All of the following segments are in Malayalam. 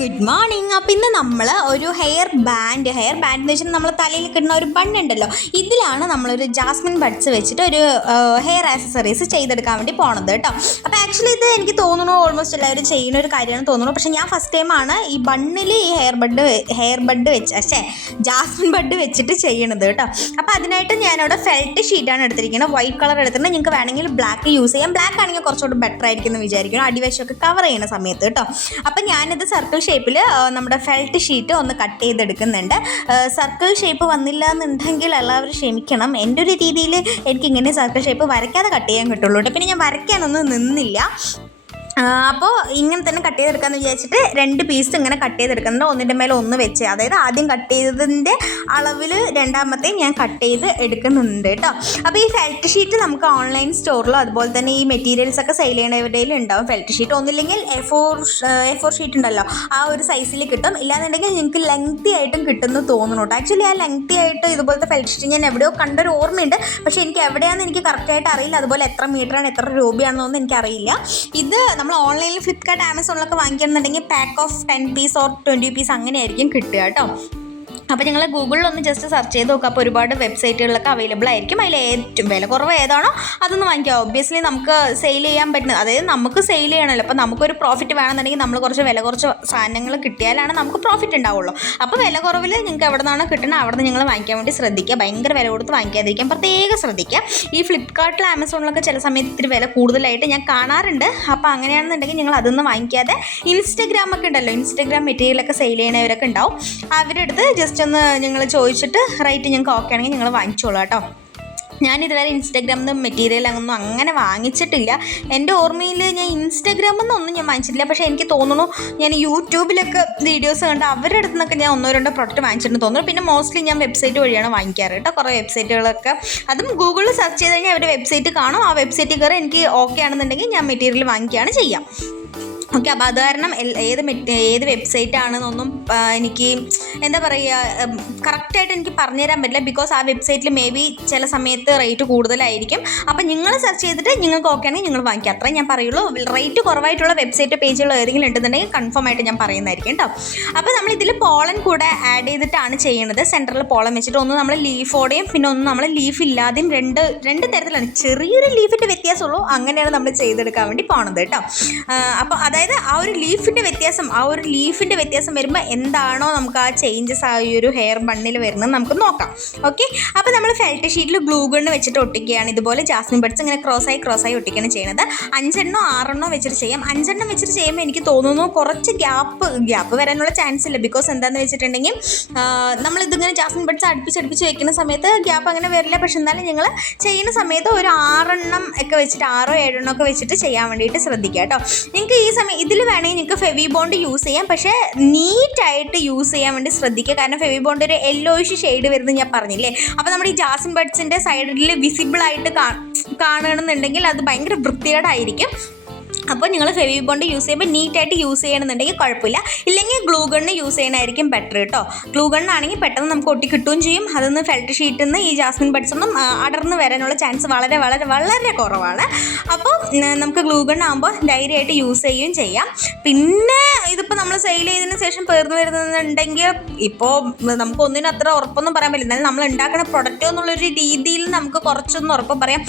ഗുഡ് മോർണിംഗ് അപ്പോൾ ഇന്ന് നമ്മൾ ഒരു ഹെയർ ബാൻഡ് ഹെയർ ബാൻഡ് എന്ന് വെച്ചാൽ നമ്മൾ തലയിൽ കിട്ടുന്ന ഒരു ബൺ ഉണ്ടല്ലോ. ഇതിലാണ് നമ്മളൊരു ജാസ്മിൻ ബഡ്സ് വെച്ചിട്ട് ഒരു ഹെയർ ആക്സസറീസ് ചെയ്തെടുക്കാൻ വേണ്ടി പോണത് കേട്ടോ. അപ്പോൾ ആക്ച്വലി ഇത് എനിക്ക് തോന്നുന്നു ഓൾമോസ്റ്റ് എല്ലാവരും ചെയ്യുന്ന ഒരു കാര്യമാണ് തോന്നുന്നു. പക്ഷേ ഞാൻ ഫസ്റ്റ് ടൈമാണ് ഈ ബണ്ണിൽ ഈ ഹെയർ ബഡ് ഹെയർ ബഡ് വെച്ച് പക്ഷേ ജാസ്മിൻ ബഡ് വെച്ചിട്ട് ചെയ്യണത് കേട്ടോ. അപ്പോൾ അതിനായിട്ട് ഞാനവിടെ ഫെൽറ്റ് ഷീറ്റാണ് എടുത്തിരിക്കുന്നത് വൈറ്റ് കളർ എടുത്തിട്ടുണ്ട്. നിങ്ങൾക്ക് വേണമെങ്കിൽ ബ്ലാക്ക് യൂസ് ചെയ്യാം. ബ്ലാക്ക് ആണെങ്കിൽ കുറച്ചുകൂടി ബെറ്റർ ആയിരിക്കും എന്ന് വിചാരിക്കുന്നു. അടിവശമൊക്കെ കവർ ചെയ്യുന്ന സമയത്ത് കേട്ടോ. അപ്പം ഞാനിത് സർക്കിൾ ഷേപ്പിൽ നമ്മുടെ ഫെൽറ്റ് ഷീറ്റ് ഒന്ന് കട്ട് ചെയ്തെടുക്കുന്നുണ്ട്. സർക്കിൾ ഷേപ്പ് വന്നില്ല എന്നുണ്ടെങ്കിൽ എല്ലാവരും ക്ഷമിക്കണം. എന്റെ ഒരു രീതിയിൽ എനിക്ക് ഇങ്ങനെ സർക്കിൾ ഷേപ്പ് വരയ്ക്കാതെ കട്ട് ചെയ്യാൻ കിട്ടുള്ളൂ കേട്ടോ. പിന്നെ ഞാൻ വരയ്ക്കാനൊന്നും നിന്നില്ല. അപ്പോൾ ഇങ്ങനെ തന്നെ കട്ട് ചെയ്തെടുക്കാമെന്ന് വിചാരിച്ചിട്ട് രണ്ട് പീസ് ഇങ്ങനെ കട്ട് ചെയ്തെടുക്കുന്നുണ്ട്. ഒന്നിന്റെ മേലെ ഒന്ന് വെച്ച്. അതായത് ആദ്യം കട്ട് ചെയ്തതിന്റെ അളവിൽ രണ്ടാമത്തെ ഞാൻ കട്ട് ചെയ്ത് എടുക്കുന്നുണ്ട് കേട്ടോ. അപ്പോൾ ഈ ഫെൽറ്റ് ഷീറ്റ് നമുക്ക് ഓൺലൈൻ സ്റ്റോറിലോ അതുപോലെ തന്നെ ഈ മെറ്റീരിയൽസ് ഒക്കെ സെയിൽ ചെയ്യണവരുടെയിൽ ഉണ്ടാവും. ഫെൽറ്റ് ഷീറ്റ് ഒന്നില്ലെങ്കിൽ A four A four sheet ഉണ്ടല്ലോ. ആ ഒരു സൈസിൽ കിട്ടും. ഇല്ലാന്നുണ്ടെങ്കിൽ നിങ്ങൾക്ക് ലെങ്തി ആയിട്ടും കിട്ടുമെന്ന് തോന്നുന്നു കേട്ടോ. ആക്ച്വലി ആ ലെങ്തി ആയിട്ട് ഇതുപോലത്തെ ഫെൽറ്റ് ഷീറ്റ് ഞാൻ എവിടെയോ കണ്ടൊരു ഓർമ്മയുണ്ട്. പക്ഷേ എനിക്ക് എവിടെയാണെന്ന് എനിക്ക് കറക്റ്റായിട്ട് അറിയില്ല. അതുപോലെ എത്ര മീറ്ററാണ് എത്ര രൂപയാണെന്നൊന്നും എനിക്കറിയില്ല. ഇത് നമ്മൾ ഓൺലൈനിൽ ഫ്ലിപ്കാർട്ട് ആമസോണിലൊക്കെ വാങ്ങിക്കണമെന്നുണ്ടെങ്കിൽ pack of ten piece or twenty piece അങ്ങനെയായിരിക്കും കിട്ടുക കേട്ടോ. അപ്പോൾ നിങ്ങൾ ഗൂഗിളിൽ ഒന്ന് ജസ്റ്റ് സെർച്ച് ചെയ്ത് നോക്കുക അപ്പോൾ ഒരുപാട് വെബ്സൈറ്റുകളിലൊക്കെ അവൈലബിൾ ആയിരിക്കും. അതിൽ ഏറ്റവും വില കുറവ് ഏതാണോ അതൊന്ന് വാങ്ങിക്കുക ഒബ്വിയസ്ലി നമുക്ക് സെയിൽ ചെയ്യാൻ പറ്റുന്നത് അതായത് നമുക്ക് സെയിൽ ചെയ്യണമല്ലോ. അപ്പോൾ നമുക്കൊരു പ്രോഫിറ്റ് വേണമെന്നുണ്ടെങ്കിൽ നമ്മൾ കുറച്ച് വില കുറച്ച് സാധനങ്ങൾ കിട്ടിയാലാണ് നമുക്ക് പ്രോഫിറ്റ് ഉണ്ടാവുള്ളൂ. അപ്പോൾ വില കുറവിൽ നിങ്ങൾക്ക് എവിടെ നിന്നാണ് കിട്ടുന്നത് അവിടെ നിന്ന് നിങ്ങൾ വാങ്ങിക്കാൻ വേണ്ടി ശ്രദ്ധിക്കുക. ഭയങ്കര വില കൊടുത്ത് വാങ്ങിക്കാതിരിക്കാൻ പ്രത്യേകം ശ്രദ്ധിക്കുക. ഈ ഫ്ലിപ്കാർട്ടിൽ ആമസോണിലൊക്കെ ചില സമയത്ത് ഇത്തിരി വില കൂടുതലായിട്ട് ഞാൻ കാണാറുണ്ട്. അപ്പോൾ അങ്ങനെയാണെന്നുണ്ടെങ്കിൽ നിങ്ങൾ അതൊന്നും വാങ്ങിക്കാതെ ഇൻസ്റ്റഗ്രാമൊക്കെ ഉണ്ടല്ലോ. ഇൻസ്റ്റഗ്രാം മെറ്റീരിയലൊക്കെ സെയിൽ ചെയ്യണവരൊക്കെ ഉണ്ടാവും. അവരെടുത്ത് ജസ്റ്റ് ഒന്ന് നിങ്ങൾ ചോദിച്ചിട്ട് റേറ്റ് ഞങ്ങൾക്ക് ഓക്കെ ആണെങ്കിൽ നിങ്ങൾ വാങ്ങിച്ചോളൂ കേട്ടോ. ഞാൻ ഇതുവരെ ഇൻസ്റ്റാഗ്രാമിൽ നിന്ന് മെറ്റീരിയൽ അങ്ങൊന്നും അങ്ങനെ വാങ്ങിച്ചിട്ടില്ല. എന്റെ ഓർമ്മയിൽ ഞാൻ ഇൻസ്റ്റാഗ്രാമിൽ നിന്നൊന്നും ഞാൻ വാങ്ങിച്ചിട്ടില്ല. പക്ഷേ എനിക്ക് തോന്നുന്നു ഞാൻ യൂട്യൂബിലൊക്കെ വീഡിയോസ് കണ്ട് അവരുടെ അടുത്ത് നിന്നൊക്കെ ഞാൻ ഒന്നോ രണ്ടോ പ്രൊഡക്റ്റ് വാങ്ങിച്ചിട്ടുണ്ട് തോന്നുന്നു. പിന്നെ മോസ്റ്റ്ലി ഞാൻ വെബ്സൈറ്റ് വഴിയാണ് വാങ്ങിക്കാറ് കേട്ടോ. കുറേ വെബ്സൈറ്റുകളൊക്കെ അതും ഗൂഗിളിൽ സെർച്ച് ചെയ്ത് കഴിഞ്ഞാൽ അവരുടെ വെബ്സൈറ്റ് കാണും. ആ വെബ്സൈറ്റിൽ കയറി എനിക്ക് ഓക്കെ ആണെന്നുണ്ടെങ്കിൽ ഞാൻ മെറ്റീരിയൽ വാങ്ങിക്കുകയാണ് ചെയ്യാം. ഓക്കെ അപ്പോൾ അത് കാരണം ഏത് ഏത് വെബ്സൈറ്റ് ആണെന്നൊന്നും എനിക്ക് എന്താ പറയുക കറക്റ്റായിട്ട് എനിക്ക് പറഞ്ഞുതരാൻ പറ്റില്ല. ബിക്കോസ് ആ വെബ്സൈറ്റിൽ മേ ബി ചില സമയത്ത് റേറ്റ് കൂടുതലായിരിക്കും. അപ്പം നിങ്ങൾ സെർച്ച് ചെയ്തിട്ട് നിങ്ങൾക്ക് ഓക്കെ ആണെങ്കിൽ നിങ്ങൾ വാങ്ങിക്കുക അത്രേ ഞാൻ പറയുള്ളൂ. റേറ്റ് കുറവായിട്ടുള്ള വെബ്സൈറ്റ് പേജുകൾ ഏതെങ്കിലും ഉണ്ടെന്നുണ്ടെങ്കിൽ കൺഫേം ആയിട്ട് ഞാൻ പറയുന്നതായിരിക്കും കേട്ടോ അപ്പോൾ നമ്മൾ ഇതിൽ പോളൻ കൂടെ ആഡ് ചെയ്തിട്ടാണ് ചെയ്യുന്നത് സെന്ററിൽ പോളൻ വെച്ചിട്ട് ഒന്ന് നമ്മൾ ലീഫോടെയും പിന്നെ ഒന്ന് നമ്മൾ ലീഫ് ഇല്ലാതെയും രണ്ട് രണ്ട് തരത്തിലാണ്. ചെറിയൊരു ലീഫിന്റെ വ്യത്യാസമുള്ളൂ. അങ്ങനെയാണ് നമ്മൾ ചെയ്തെടുക്കാൻ വേണ്ടി പോണത് കേട്ടോ അപ്പോൾ അതായത് ആ ഒരു ലീഫിന്റെ വ്യത്യാസം ആ ഒരു ലീഫിന്റെ വ്യത്യാസം വരുമ്പോൾ എന്താണോ നമുക്ക് ആ ചേഞ്ചസ് ആ ഈ ഒരു ഹെയർ ബണ്ണിൽ വരുന്നത് നമുക്ക് നോക്കാം. ഓക്കെ അപ്പോൾ നമ്മൾ ഫെൽറ്റ് ഷീറ്റിൽ ഗ്ലൂ ഗണ്ണ് വെച്ചിട്ട് ഒട്ടിക്കുകയാണ്. ഇതുപോലെ ജാസ്മിൻ ബഡ്സ് ഇങ്ങനെ ക്രോസായി ക്രോസായി ഒട്ടിക്കുകയാണ് ചെയ്യുന്നത്. അഞ്ചെണ്ണോ ആറെണ്ണോ വെച്ചിട്ട് ചെയ്യാം. അഞ്ചെണ്ണം വെച്ചിട്ട് ചെയ്യുമ്പോൾ എനിക്ക് തോന്നുന്നു കുറച്ച് ഗ്യാപ്പ് ഗ്യാപ്പ് വരാനുള്ള ചാൻസ് ഇല്ല. ബിക്കോസ് എന്താണെന്ന് വെച്ചിട്ടുണ്ടെങ്കിൽ നമ്മളിതിങ്ങനെ ജാസ്മിൻ ബഡ്സ് അടുപ്പിച്ച് അടുപ്പിച്ച് വെക്കുന്ന സമയത്ത് ഗ്യാപ്പ് അങ്ങനെ വരില്ല. പക്ഷെ എന്നാലും ഞങ്ങൾ ചെയ്യുന്ന സമയത്ത് ഒരു ആറെണ്ണം ഒക്കെ വെച്ചിട്ട് ആറോ ഏഴെണ്ണോ ഒക്കെ വെച്ചിട്ട് ചെയ്യാൻ വേണ്ടിയിട്ട് ശ്രദ്ധിക്കുക കേട്ടോ. നിങ്ങൾക്ക് ഈ സമയം ഇതിൽ വേണമെങ്കിൽ നിങ്ങൾക്ക് ഫെവി ബോണ്ട് യൂസ് ചെയ്യാം. പക്ഷേ നീറ്റായിട്ട് യൂസ് ചെയ്യാൻ വേണ്ടി ശ്രദ്ധിക്കുക. കാരണം ഫെവി ബോണ്ട് ഒരു യെല്ലോയിഷ് ഷെയ്ഡ് വരുന്നത് ഞാൻ പറഞ്ഞില്ലേ? അപ്പോൾ നമ്മുടെ ഈ ജാസ്മിൻ ബഡ്സിന്റെ സൈഡിൽ വിസിബിൾ ആയിട്ട് കാണുകയാണെന്നുണ്ടെങ്കിൽ അത് ഭയങ്കര വൃത്തികേടായിരിക്കും. അപ്പോൾ നിങ്ങൾ ഫെവി ബോണ്ട് യൂസ് ചെയ്യുമ്പോൾ നീറ്റായിട്ട് യൂസ് ചെയ്യണമെന്നുണ്ടെങ്കിൽ കുഴപ്പമില്ല. ഇല്ലെങ്കിൽ ഗ്ലൂ ഗണ്ണ് യൂസ് ചെയ്യണമായിരിക്കും ബെറ്റർ കേട്ടോ ഗ്ലൂ ഗണ്ണാണെങ്കിൽ പെട്ടെന്ന് നമുക്ക് ഒട്ടി കിട്ടുകയും ചെയ്യും. അതൊന്ന് ഫെൽറ്റ് ഷീറ്റിൽ നിന്ന് ഈ ജാസ്മിൻ ബഡ്സൊന്നും അടർന്ന് വരാനുള്ള ചാൻസ് വളരെ വളരെ വളരെ കുറവാണ്. അപ്പോൾ നമുക്ക് ഗ്ലൂ ഗൺ ആകുമ്പോൾ ധൈര്യമായിട്ട് യൂസ് ചെയ്യുകയും ചെയ്യാം. പിന്നെ ഇതിപ്പോൾ നമ്മൾ സെയിൽ ചെയ്തതിന് ശേഷം പേർന്ന് വരുന്നുണ്ടെങ്കിൽ ഇപ്പോൾ നമുക്ക് ഒന്നിനും അത്ര ഉറപ്പൊന്നും പറയാൻ പറ്റില്ല. എന്നാലും നമ്മൾ ഉണ്ടാക്കുന്ന പ്രൊഡക്റ്റ് എന്നുള്ളൊരു രീതിയിൽ നമുക്ക് കുറച്ചൊന്നും ഉറപ്പ് പറയാം.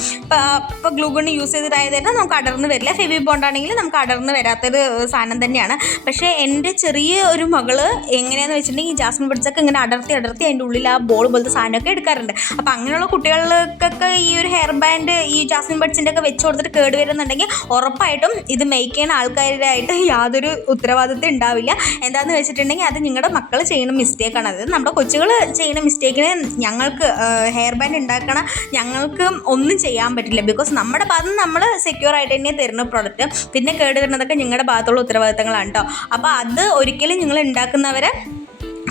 ഇപ്പോൾ ഗ്ലൂ യൂസ് ചെയ്തിട്ടായതായിട്ട് നമുക്ക് അടർന്ന് വരില്ല. ഫെവി ബോണ്ട് ആണെങ്കിൽ നമുക്ക് അടർന്ന് വരാത്തൊരു സാധനം തന്നെയാണ്. പക്ഷേ എന്റെ ചെറിയ ഒരു മകൾ എങ്ങനെയാണെന്ന് വെച്ചിട്ടുണ്ടെങ്കിൽ ജാസ്മിൻ ബഡ്സൊക്കെ ഇങ്ങനെ അടർത്തി അടർത്തി അതിന്റെ ഉള്ളിൽ ആ ബോൾ പോലത്തെ സാധനമൊക്കെ എടുക്കാറുണ്ട്. അപ്പോൾ അങ്ങനെയുള്ള കുട്ടികൾക്കൊക്കെ ഈ ഒരു ഹെയർ ബാൻഡ് ഈ ജാസ്മിൻ ബഡ്സിന്റെ ഒക്കെ വെച്ച് കൊടുത്തിട്ട് കേട് വരുന്നുണ്ടെങ്കിൽ ഉറപ്പായിട്ടും ഇത് മേക്ക് ചെയ്യുന്ന ആൾക്കാരായിട്ട് യാതൊരു ഉത്തരവാദിത്വം ഉണ്ടാവില്ല. എന്താണെന്ന് വെച്ചിട്ടുണ്ടെങ്കിൽ അത് നിങ്ങളുടെ മക്കൾ ചെയ്യുന്ന മിസ്റ്റേക്കാണ് അത് നമ്മുടെ കൊച്ചുകൾ ചെയ്യുന്ന മിസ്റ്റേക്കിന് ഞങ്ങൾക്ക് ഹെയർ ബാൻഡ് ഉണ്ടാക്കണ. ഞങ്ങൾക്ക് ഒന്നും ചെയ്യാൻ പറ്റില്ല. ബിക്കോസ് നമ്മുടെ ഭാഗത്ത് നമ്മൾ സെക്യൂർ ആയിട്ട് തന്നെ തരുന്ന പ്രോഡക്റ്റ് പിന്നെ കേട് വരുന്നതൊക്കെ നിങ്ങളുടെ ഭാഗത്തുള്ള ഉത്തരവാദിത്തങ്ങളാണ് കേട്ടോ അപ്പോൾ അത് ഒരിക്കലും നിങ്ങൾ ഉണ്ടാക്കുന്നവരെ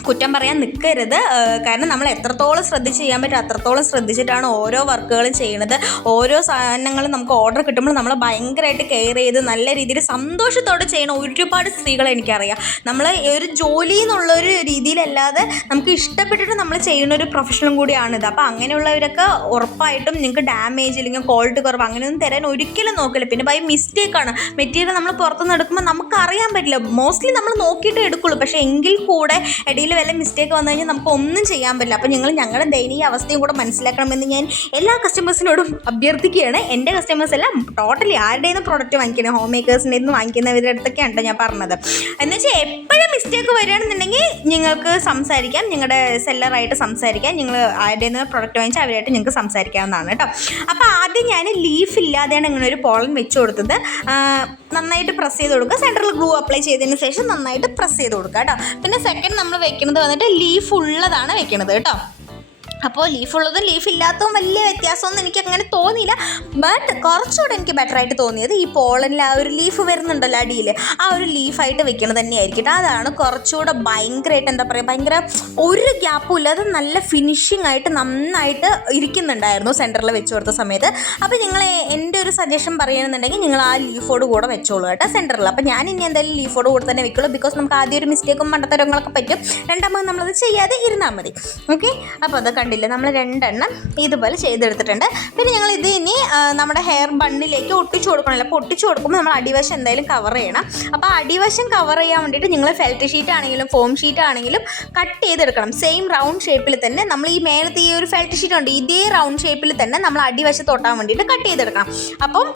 കുറ്റം പറയാൻ നിൽക്കരുത് കാരണം നമ്മൾ എത്രത്തോളം ശ്രദ്ധിച്ച് ചെയ്യാൻ പറ്റും അത്രത്തോളം ശ്രദ്ധിച്ചിട്ടാണ് ഓരോ വർക്കുകളും ചെയ്യുന്നത്. ഓരോ സാധനങ്ങളും നമുക്ക് ഓർഡർ കിട്ടുമ്പോൾ നമ്മൾ ഭയങ്കരമായിട്ട് കെയർ ചെയ്ത് നല്ല രീതിയിൽ സന്തോഷത്തോടെ ചെയ്യണ ഒരുപാട് സ്ത്രീകളെ എനിക്കറിയാം. നമ്മൾ ഒരു ജോലി എന്നുള്ളൊരു രീതിയിലല്ലാതെ നമുക്ക് ഇഷ്ടപ്പെട്ടിട്ട് നമ്മൾ ചെയ്യുന്ന ഒരു പ്രൊഫഷനും കൂടിയാണിത്. അപ്പോൾ അങ്ങനെയുള്ളവരൊക്കെ ഉറപ്പായിട്ടും നിങ്ങൾക്ക് ഡാമേജ് അല്ലെങ്കിൽ ക്വാളിറ്റി കുറവ് അങ്ങനെയൊന്നും തരാൻ ഒരിക്കലും നോക്കില്ല. പിന്നെ ബൈ മിസ്റ്റേക്കാണ് മെറ്റീരിയൽ നമ്മൾ പുറത്തുനിന്ന് എടുക്കുമ്പോൾ നമുക്ക് അറിയാൻ പറ്റില്ല. മോസ്റ്റ്ലി നമ്മൾ നോക്കിയിട്ട് എടുക്കുള്ളൂ. പക്ഷേ എങ്കിൽ കൂടെ ഇടയിൽ വല്ല മിസ്റ്റേക്ക് വന്നു കഴിഞ്ഞാൽ നമുക്ക് ഒന്നും ചെയ്യാൻ പറ്റില്ല. അപ്പോൾ നിങ്ങൾ ഞങ്ങളുടെ ദയനീയ അവസ്ഥയും കൂടെ മനസ്സിലാക്കണമെന്ന് ഞാൻ എല്ലാ കസ്റ്റമേഴ്സിനോടും അഭ്യർത്ഥിക്കുകയാണ്. എന്റെ കസ്റ്റമേഴ്സ് എല്ലാം ടോട്ടലി ആരുടെ പ്രോഡക്റ്റ് വാങ്ങിക്കണം ഹോം മേക്കേഴ്സിന്റെ നിന്ന് വാങ്ങിക്കുന്നവരുടെ അടുത്തൊക്കെയാണ് ട്ടോ ഞാൻ പറഞ്ഞത്. എന്ന് വെച്ചാൽ എപ്പോഴും മിസ്റ്റേക്ക് വരികയാണെന്നുണ്ടെങ്കിൽ നിങ്ങൾക്ക് സംസാരിക്കാം നിങ്ങളുടെ സെല്ലറായിട്ട് സംസാരിക്കാം നിങ്ങൾ ആരുടെ നിന്ന് പ്രോഡക്റ്റ് വാങ്ങിച്ചാൽ അവരായിട്ട് നിങ്ങൾക്ക് സംസാരിക്കാവുന്നതാണ് കേട്ടോ. അപ്പോൾ ആദ്യം ഞാൻ ലീഫ് ഇല്ലാതെയാണ് ഇങ്ങനെ ഒരു പോളൻ വെച്ച് കൊടുത്തത്. നന്നായിട്ട് പ്രസ് ചെയ്ത് കൊടുക്കുക. സെൻട്രൽ ഗ്ലൂ അപ്ലൈ ചെയ്തതിന് ശേഷം നന്നായിട്ട് പ്രസ് ചെയ്ത് കൊടുക്കുക കേട്ടോ. പിന്നെ സെക്കൻഡ് നമ്മൾ വെക്കുന്നത് വന്നിട്ട് ലീഫ് ഉള്ളതാണ് വെക്കുന്നത് കേട്ടോ. അപ്പോൾ ലീഫ് ഉള്ളതും ലീഫ് ഇല്ലാത്തതും വലിയ വ്യത്യാസമൊന്നും എനിക്ക് അങ്ങനെ തോന്നിയില്ല. ബട്ട് കുറച്ചുകൂടെ എനിക്ക് ബെറ്റർ ആയിട്ട് തോന്നിയത് ഈ പോളനിൽ ആ ഒരു ലീഫ് വരുന്നുണ്ടല്ലോ അടിയിൽ. ആ ഒരു ലീഫായിട്ട് വെക്കണം തന്നെയായിരിക്കും. അതാണ് കുറച്ചുകൂടെ ഭയങ്കരമായിട്ട് എന്താ പറയുക ഭയങ്കര ഒരു ഗ്യാപ്പും ഇല്ലാതെ നല്ല ഫിനിഷിംഗ് ആയിട്ട് നന്നായിട്ട് ഇരിക്കുന്നുണ്ടായിരുന്നു സെന്ററിൽ വെച്ച് കൊടുത്ത സമയത്ത്. അപ്പോൾ നിങ്ങൾ എന്റെ ഒരു സജഷൻ പറയുകയാണെന്നുണ്ടെങ്കിൽ നിങ്ങൾ ആ ലീഫോട് കൂടെ വെച്ചോളൂ കേട്ടോ സെന്ററിൽ അപ്പോൾ ഞാൻ ഇനി എന്തായാലും ലീഫോട് കൂടെ തന്നെ വെക്കുള്ളൂ. ബിക്കോസ് നമുക്ക് ആദ്യം ഒരു മിസ്റ്റേക്കും മണ്ടത്തരങ്ങളൊക്കെ പറ്റും. രണ്ടാമത് നമ്മളത് ചെയ്യാതെ ഇരുന്നാൽ മതി. ഓക്കെ അപ്പോൾ അത് കണ്ടില്ല. നമ്മൾ രണ്ടെണ്ണം ഇതുപോലെ ചെയ്തെടുത്തിട്ടുണ്ട്. പിന്നെ ഞങ്ങൾ ഇത് ഇനി നമ്മുടെ ഹെയർ ബണ്ണിലേക്ക് ഒട്ടിച്ചു കൊടുക്കണമല്ലോ. അപ്പോൾ ഒട്ടിച്ചു കൊടുക്കുമ്പോൾ നമ്മൾ അടിവശം എന്തായാലും കവർ ചെയ്യണം. അപ്പോൾ അടിവശം കവർ ചെയ്യാൻ വേണ്ടിയിട്ട് നിങ്ങൾ ഫെൽറ്റ് ഷീറ്റ് ആണെങ്കിലും ഫോം ഷീറ്റ് ആണെങ്കിലും കട്ട് ചെയ്തെടുക്കണം. സെയിം റൗണ്ട് ഷേപ്പിൽ തന്നെ നമ്മൾ ഈ മേലത്തെ ഈ ഒരു ഫെൽറ്റ് ഷീറ്റ് ഉണ്ട്. ഇതേ റൗണ്ട് ഷേപ്പിൽ തന്നെ നമ്മൾ അടിവശത്ത് ഒട്ടാൻ വേണ്ടിയിട്ട് കട്ട് ചെയ്തെടുക്കണം. അപ്പം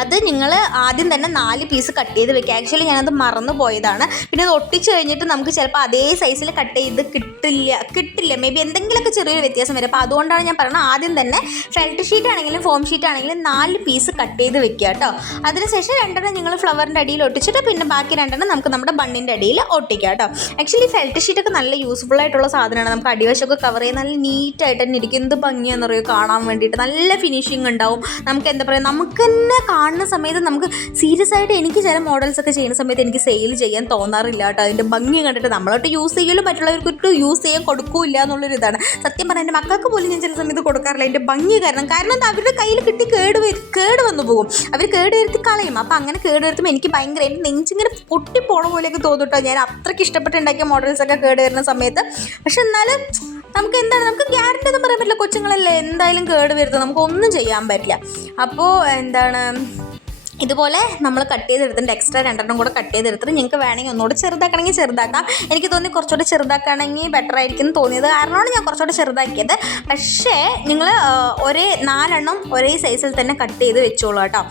അത് നിങ്ങൾ ആദ്യം തന്നെ നാല് പീസ് കട്ട് ചെയ്ത് വെക്കുക ആക്ച്വലി ഞാനത് മറന്നു പോയതാണ്. പിന്നെ അത് ഒട്ടിച്ച് കഴിഞ്ഞിട്ട് നമുക്ക് ചിലപ്പോൾ അതേ സൈസിൽ കട്ട് ചെയ്ത് കിട്ടില്ല. കിട്ടില്ല. മേ ബി എന്തെങ്കിലുമൊക്കെ ചെറിയൊരു വ്യത്യാസം വരും. അപ്പോൾ അതുകൊണ്ടാണ് ഞാൻ പറയുന്നത് ആദ്യം തന്നെ ഫെൽറ്റ് ഷീറ്റ് ആണെങ്കിലും ഫോം ഷീറ്റ് ആണെങ്കിലും നാല് പീസ് കട്ട് ചെയ്ത് വെക്കുക കേട്ടോ. അതിനുശേഷം രണ്ടെണ്ണം നിങ്ങൾ ഫ്ലവറിന്റെ അടിയിൽ ഒട്ടിച്ചിട്ട് പിന്നെ ബാക്കി രണ്ടെണ്ണം നമുക്ക് നമ്മുടെ ബണ്ണിന്റെ അടിയിൽ ഒട്ടിക്കാം കേട്ടോ. ആക്ച്വലി ഫെൽറ്റ് ഷീറ്റൊക്കെ നല്ല യൂസ്ഫുൾ ആയിട്ടുള്ള സാധനമാണ്. നമുക്ക് അടിവശമൊക്കെ കവർ ചെയ്യാൻ നല്ല നീറ്റായിട്ട് തന്നെ ഇരിക്കും. എന്ത് ഭംഗിയാണെന്ന് പറയുക കാണാൻ വേണ്ടിയിട്ട് നല്ല ഫിനിഷിംഗ് ഉണ്ടാവും. നമുക്ക് എന്താ പറയുക നമുക്ക് തന്നെ കാണുന്ന സമയത്ത് നമുക്ക് സീരിയസ് ആയിട്ട് എനിക്ക് ചില മോഡൽസ് ഒക്കെ ചെയ്യുന്ന സമയത്ത് എനിക്ക് സെയിൽ ചെയ്യാൻ തോന്നാറില്ല കേട്ടോ. അതിന്റെ ഭംഗി കണ്ടിട്ട് നമ്മളോട്ട് യൂസ് ചെയ്യലും മറ്റുള്ളവർക്ക് യൂസ് ചെയ്യാൻ കൊടുക്കൂല എന്നുള്ളൊരു ഇതാണ്. സത്യം പറഞ്ഞാൽ എന്റെ മക്കൾക്ക് പോലും ഞാൻ ചില സമയത്ത് കൊടുക്കാറില്ല. അതിന്റെ ഭംഗി കാരണം കാരണം എന്താ അവരുടെ കയ്യിൽ കിട്ടി കേട് കേട് വന്നു പോകും. അവർ കേട് വരുത്തി കളയും. അപ്പോൾ അങ്ങനെ കേട് വരുത്തുമ്പോൾ എനിക്ക് ഭയങ്കര എന്റെ നെഞ്ചിങ്ങനെ പൊട്ടിപ്പോണ പോണ പോലെയൊക്കെ തോന്നിട്ടോ ഞാൻ അത്രയ്ക്ക് ഇഷ്ടപ്പെട്ടുണ്ടാക്കിയ മോഡൽസൊക്കെ കേട് വരുന്ന സമയത്ത്. പക്ഷെ എന്നാലും നമുക്ക് എന്താണ്? നമുക്ക് ഗ്യാരണ്ടി ഒന്നും പറയാൻ പറ്റില്ല. കൊച്ചുങ്ങളല്ലേ എന്തായാലും കേട് വരുത്തും. നമുക്ക് ഒന്നും ചെയ്യാൻ പറ്റില്ല. അപ്പോൾ എന്താണ്? ഇതുപോലെ നമ്മൾ കട്ട് ചെയ്തെടുത്തിട്ട് എക്സ്ട്രാ രണ്ടെണ്ണം കൂടെ കട്ട് ചെയ്തെടുത്തിട്ട് നിങ്ങൾക്ക് വേണമെങ്കിൽ ഒന്നുകൂടെ ചെറുതാക്കണമെങ്കിൽ ചെറുതാക്കാം. എനിക്ക് തോന്നി കുറച്ചുകൂടെ ചെറുതാക്കുകയാണെങ്കിൽ ബെറ്റർ ആയിരിക്കും തോന്നിയത് കാരണമാണ് ഞാൻ കുറച്ചുകൂടെ ചെറുതാക്കിയത്. പക്ഷേ നിങ്ങൾ ഒരേ നാലെണ്ണം ഒരേ സൈസിൽ തന്നെ കട്ട് ചെയ്ത് വെച്ചോളൂ കേട്ടോ.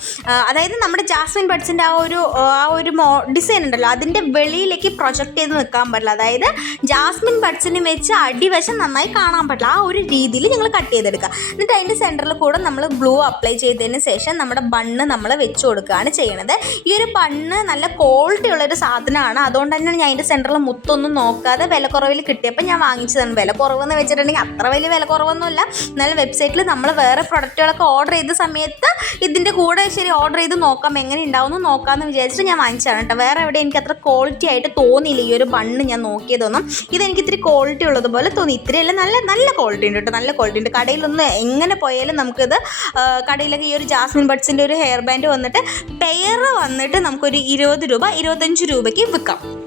അതായത് നമ്മുടെ ജാസ്മിൻ ബഡ്സിന്റെ ആ ഒരു ആ ഒരു മോ ഡിസൈൻ ഉണ്ടല്ലോ. അതിന്റെ വെളിയിലേക്ക് പ്രൊജക്റ്റ് ചെയ്ത് നിൽക്കാൻ പറ്റില്ല. അതായത് ജാസ്മിൻ ബഡ്സിന് വെച്ച് അടിവശം നന്നായി കാണാൻ പറ്റില്ല. ആ ഒരു രീതിയിൽ നിങ്ങൾ കട്ട് ചെയ്തെടുക്കുക. എന്നിട്ട് അതിന്റെ സെന്ററിൽ കൂടെ നമ്മൾ ബ്ലൂ അപ്ലൈ ചെയ്തതിന് ശേഷം നമ്മുടെ ബണ്ണ് നമ്മൾ വെച്ച് കൊടുക്കുകയാണ് ചെയ്യണത്. ഈ ഒരു ബണ്ണ് നല്ല ക്വാളിറ്റി ഉള്ളൊരു സാധനമാണ്. അതുകൊണ്ട് തന്നെയാണ് ഞാൻ അതിന്റെ സെന്ററിൽ മുത്തൊന്നും നോക്കാതെ വില കുറവിൽ കിട്ടിയപ്പോൾ ഞാൻ വാങ്ങിച്ചതാണ്. വില കുറവെന്ന് വെച്ചിട്ടുണ്ടെങ്കിൽ അത്ര വലിയ വില കുറവൊന്നുമില്ല എന്നാലും വെബ്സൈറ്റിൽ നമ്മൾ വേറെ പ്രൊഡക്റ്റുകളൊക്കെ ഓർഡർ ചെയ്ത സമയത്ത് ഇതിന്റെ കൂടെ ശരി ഓർഡർ ചെയ്ത് നോക്കാം എങ്ങനെ ഉണ്ടാവുമെന്ന് നോക്കാമെന്ന് വിചാരിച്ചിട്ട് ഞാൻ വാങ്ങിച്ചതാണ് കേട്ടോ വേറെ എവിടെ എനിക്ക് അത്ര ക്വാളിറ്റി ആയിട്ട് തോന്നിയില്ല ഈ ഒരു ബണ്ണ് ഞാൻ നോക്കിയതൊന്നും. ഇതെനിക്ക് ഇത്തിരി ക്വാളിറ്റി ഉള്ളതുപോലെ തോന്നി. ഇത്രയല്ല നല്ല നല്ല ക്വാളിറ്റി ഉണ്ട് കേട്ടോ നല്ല ക്വാളിറ്റി ഉണ്ട്. കടയിലൊന്നും എങ്ങനെ പോയാലും നമുക്കിത് കടയിലൊക്കെ ഈ ഒരു ജാസ്മിൻ ബഡ്സിന്റെ ഒരു ഹെയർ ബാൻഡ് വന്നിട്ട് പെയർ വന്നിട്ട് നമുക്കൊരു ഇരുപത് രൂപ ഇരുപത്തഞ്ച് രൂപയ്ക്ക് വിൽക്കാം.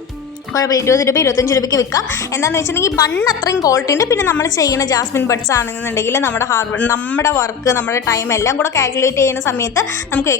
കുഴപ്പമില്ല. ഇരുപത് രൂപ ഇരുപത്തഞ്ച് രൂപയ്ക്ക് വിൽക്കാം. എന്താണെന്ന് വെച്ചിട്ടുണ്ടെങ്കിൽ ബണ്ണ് അത്രയും ക്വാളിറ്റി ഉണ്ട്. പിന്നെ നമ്മൾ ചെയ്യുന്ന ജാസ്മിൻ ബഡ്സ് ആണെന്നുണ്ടെങ്കിൽ നമ്മുടെ ഹാർഡ് നമ്മുടെ വർക്ക് നമ്മുടെ ടൈം എല്ലാം കൂടെ കാൽക്കുലേറ്റ് ചെയ്യുന്ന സമയത്ത് നമുക്ക്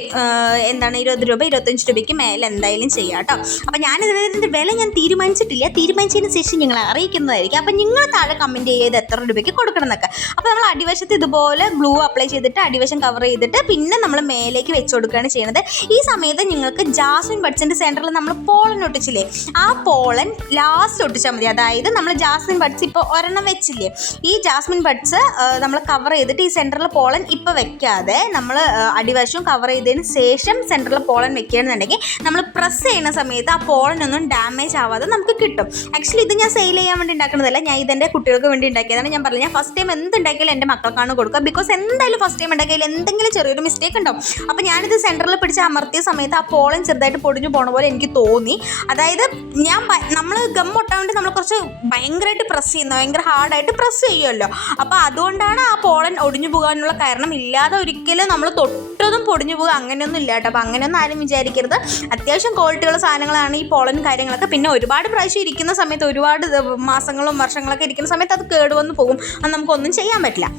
എന്താണ് ഇരുപത് രൂപ ഇരുപത്തഞ്ച് രൂപയ്ക്ക് മേലെ എന്തായാലും ചെയ്യാം കേട്ടോ. അപ്പോൾ ഞാൻ ഇതിന്റെ വില ഞാൻ തീരുമാനിച്ചിട്ടില്ല. തീരുമാനിച്ചതിന് ശേഷം ഞങ്ങൾ അറിയിക്കുന്നതായിരിക്കും. അപ്പോൾ നിങ്ങൾ താഴെ കമന്റ് ചെയ്ത് എത്ര രൂപയ്ക്ക് കൊടുക്കണം എന്നൊക്കെ. അപ്പോൾ നമ്മൾ അടിവശത്ത് ഇതുപോലെ ഗ്ലൂ അപ്ലൈ ചെയ്തിട്ട് അടിവശം കവർ ചെയ്തിട്ട് പിന്നെ നമ്മൾ മേലേക്ക് വെച്ച് കൊടുക്കുകയാണ് ചെയ്യുന്നത്. ഈ സമയത്ത് നിങ്ങൾക്ക് ജാസ്മിൻ ബഡ്സിന്റെ സെന്ററിൽ നമ്മൾ പോളൻ ഒട്ടിച്ചില്ലേ? ആ പോളൻ ലാസ്റ്റ് ഒട്ടിച്ചാൽ മതി. അതായത് നമ്മൾ ജാസ്മിൻ ബഡ്സ് ഇപ്പോൾ ഒരെണ്ണം വെച്ചില്ലേ? ഈ ജാസ്മിൻ ബഡ്സ് നമ്മൾ കവർ ചെയ്തിട്ട് ഈ സെന്ററിൽ പോളൻ ഇപ്പോൾ വെക്കാതെ നമ്മൾ അടിവശവും കവർ ചെയ്തതിന് ശേഷം സെന്ററിൽ പോളൻ വെക്കുകയാണെന്നുണ്ടെങ്കിൽ നമ്മൾ പ്രസ് ചെയ്യുന്ന സമയത്ത് ആ പോളനൊന്നും ഡാമേജ് ആവാതെ നമുക്ക് കിട്ടും. ആക്ച്വലി ഇത് ഞാൻ സെയിൽ ചെയ്യാൻ വേണ്ടി ഉണ്ടാക്കുന്നതല്ല ഞാൻ ഇതെന്റെ കുട്ടികൾക്ക് വേണ്ടി ഉണ്ടാക്കിയതാണ്. ഞാൻ പറഞ്ഞത് ഞാൻ ഫസ്റ്റ് ടൈം എന്തുണ്ടാക്കിയാലും എന്റെ മക്കൾക്കാണ് കൊടുക്കുക. ബിക്കോസ് എന്തായാലും ഫസ്റ്റ് ടൈം ഉണ്ടാക്കിയാൽ എന്തെങ്കിലും ചെറിയൊരു മിസ്റ്റേക്ക് ഉണ്ടാവും. അപ്പോൾ ഞാനിത് സെന്ററിൽ പിടിച്ച് അമർത്തിയ സമയത്ത് ആ പോളൻ ചെറുതായിട്ട് പൊടിഞ്ഞു പോണ പോലെ എനിക്ക് തോന്നി. അതായത് ഞാൻ നമ്മൾ ഗം ഒട്ടാൻ വേണ്ടി നമ്മൾ കുറച്ച് ഭയങ്കരമായിട്ട് പ്രസ് ചെയ്യുന്നത് ഭയങ്കര ഹാർഡായിട്ട് പ്രസ് ചെയ്യുമല്ലോ അപ്പോൾ അതുകൊണ്ടാണ് ആ പോളൻ ഒടിഞ്ഞു പോകാനുള്ള കാരണം ഇല്ലാതെ ഒരിക്കലും നമ്മൾ തൊട്ടതും പൊടിഞ്ഞു പോകുക അങ്ങനെയൊന്നും ഇല്ല കേട്ടോ. അപ്പോൾ അങ്ങനെയൊന്നും ആരും വിചാരിക്കരുത്. അത്യാവശ്യം ക്വാളിറ്റിയുള്ള സാധനങ്ങളാണ് ഈ പോളൻ കാര്യങ്ങളൊക്കെ. പിന്നെ ഒരുപാട് പ്രാവശ്യം ഇരിക്കുന്ന സമയത്ത് ഒരുപാട് മാസങ്ങളും വർഷങ്ങളൊക്കെ ഇരിക്കുന്ന സമയത്ത് അത് കേടുവന്ന് പോകും. അത് നമുക്കൊന്നും ചെയ്യാൻ പറ്റില്ല.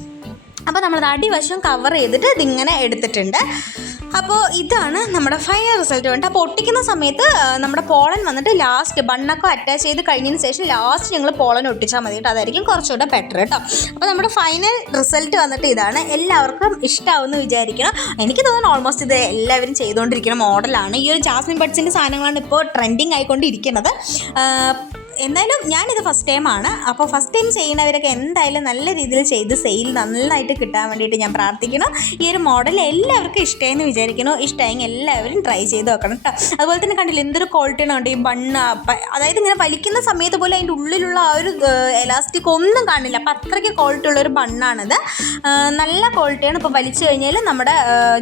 അപ്പോൾ നമ്മൾ അടിവശം കവർ ചെയ്തിട്ട് ഇതിങ്ങനെ എടുത്തിട്ടുണ്ട്. അപ്പോൾ ഇതാണ് നമ്മുടെ ഫൈനൽ റിസൾട്ട് വേണ്ടത് അപ്പോൾ ഒട്ടിക്കുന്ന സമയത്ത് നമ്മുടെ പോളൻ വന്നിട്ട് ലാസ്റ്റ് ബണ്ണൊക്കെ അറ്റാച്ച് ചെയ്ത് കഴിഞ്ഞതിന് ശേഷം ലാസ്റ്റ് ഞങ്ങൾ പോളൻ ഒട്ടിച്ചാൽ മതി കേട്ടോ. അതായിരിക്കും കുറച്ചുകൂടെ ബെറ്റർ കേട്ടോ. അപ്പോൾ നമ്മുടെ ഫൈനൽ റിസൾട്ട് വന്നിട്ട് ഇതാണ്. എല്ലാവർക്കും ഇഷ്ടമാവുമെന്ന് വിചാരിക്കണം എനിക്ക് തോന്നുന്നു ഓൾമോസ്റ്റ് ഇത് എല്ലാവരും ചെയ്തുകൊണ്ടിരിക്കുന്ന മോഡലാണ് ഈ ഒരു ജാസ്മിൻ ബഡ്സിന്റെ സാധനങ്ങളാണ് ഇപ്പോൾ ട്രെൻഡിങ് ആയിക്കൊണ്ടിരിക്കുന്നത്. ആ, എന്തായാലും ഞാനിത് ഫസ്റ്റ് ടൈം ആണ്. അപ്പോൾ ഫസ്റ്റ് ടൈം ചെയ്യുന്നവരൊക്കെ എന്തായാലും നല്ല രീതിയിൽ ചെയ്ത് സെയിൽ നന്നായിട്ട് കിട്ടാൻ വേണ്ടിയിട്ട് ഞാൻ പ്രാർത്ഥിക്കുന്നു. ഈ ഒരു മോഡൽ എല്ലാവർക്കും ഇഷ്ടമായെന്ന് വിചാരിക്കുന്നു. ഇഷ്ടമായെങ്കിൽ എല്ലാവരും ട്രൈ ചെയ്ത് നോക്കണം കേട്ടോ അതുപോലെ തന്നെ കണ്ടില്ല എന്തൊരു ക്വാളിറ്റിയാണ് ഉണ്ട് ഈ ബണ്ണ് അതായത് ഇങ്ങനെ വലിക്കുന്ന സമയത്ത് പോലും അതിന്റെ ഉള്ളിലുള്ള ആ ഒരു എലാസ്റ്റിക് ഒന്നും കാണില്ല. അപ്പോൾ അത്രയ്ക്ക് ക്വാളിറ്റി ഉള്ളൊരു ബണ്ണാണിത്. നല്ല ക്വാളിറ്റിയാണ് ഇപ്പോൾ വലിച്ചു കഴിഞ്ഞാൽ നമ്മുടെ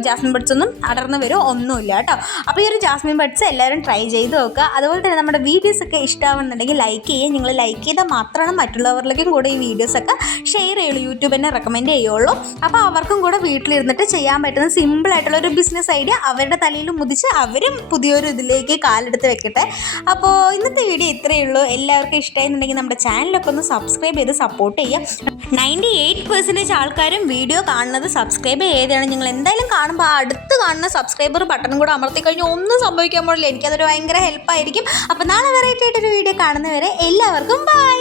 ജാസ്മിൻ ബഡ്സ് ഒന്നും അടർന്നു വരും ഒന്നുമില്ല കേട്ടോ അപ്പോൾ ഈ ഒരു ജാസ്മിൻ ബഡ്സ് എല്ലാവരും ട്രൈ ചെയ്ത് നോക്കുക. അതുപോലെ തന്നെ നമ്മുടെ വീഡിയോസ് ഒക്കെ ഇഷ്ടമാവുന്നുണ്ടെങ്കിൽ ലൈക്ക് ചെയ്യുക നിങ്ങൾ ലൈക്ക് ചെയ്താൽ മാത്രമാണ് മറ്റുള്ളവരിലേക്കും കൂടെ ഈ വീഡിയോസൊക്കെ ഷെയർ ചെയ്യുള്ളൂ. യൂട്യൂബ് തന്നെ റെക്കമെൻഡ് ചെയ്യുള്ളൂ. അപ്പോൾ അവർക്കും കൂടെ വീട്ടിലിരുന്നിട്ട് ചെയ്യാൻ പറ്റുന്ന സിമ്പിൾ ആയിട്ടുള്ള ഒരു ബിസിനസ് ഐഡിയ അവരുടെ തലയിൽ മുതിച്ച് അവരും പുതിയൊരു ഇതിലേക്ക് കാലെടുത്ത് വെക്കട്ടെ. അപ്പോൾ ഇന്നത്തെ വീഡിയോ ഇത്രയേ ഉള്ളൂ. എല്ലാവർക്കും ഇഷ്ടമായിരുന്നുണ്ടെങ്കിൽ നമ്മുടെ ചാനലൊക്കെ ഒന്ന് സബ്സ്ക്രൈബ് ചെയ്ത് സപ്പോർട്ട് ചെയ്യുക. നയന്റി എയ്റ്റ് പെർസെന്റേജ് ആൾക്കാരും വീഡിയോ കാണുന്നത് സബ്സ്ക്രൈബ് ചെയ്താണ് നിങ്ങൾ എന്തായാലും കാണുമ്പോൾ ആ അടുത്ത് കാണുന്ന സബ്സ്ക്രൈബർ ബട്ടൺ കൂടെ അമർത്തി കഴിഞ്ഞാൽ ഒന്നും സംഭവിക്കാൻ പാടില്ല എനിക്കതൊരു ഭയങ്കര ഹെൽപ്പായിരിക്കും അപ്പോൾ നാളെ വെറൈറ്റി ആയിട്ടൊരു വീഡിയോ കാണുന്നവരെ എല്ലാവർക്കും ബൈ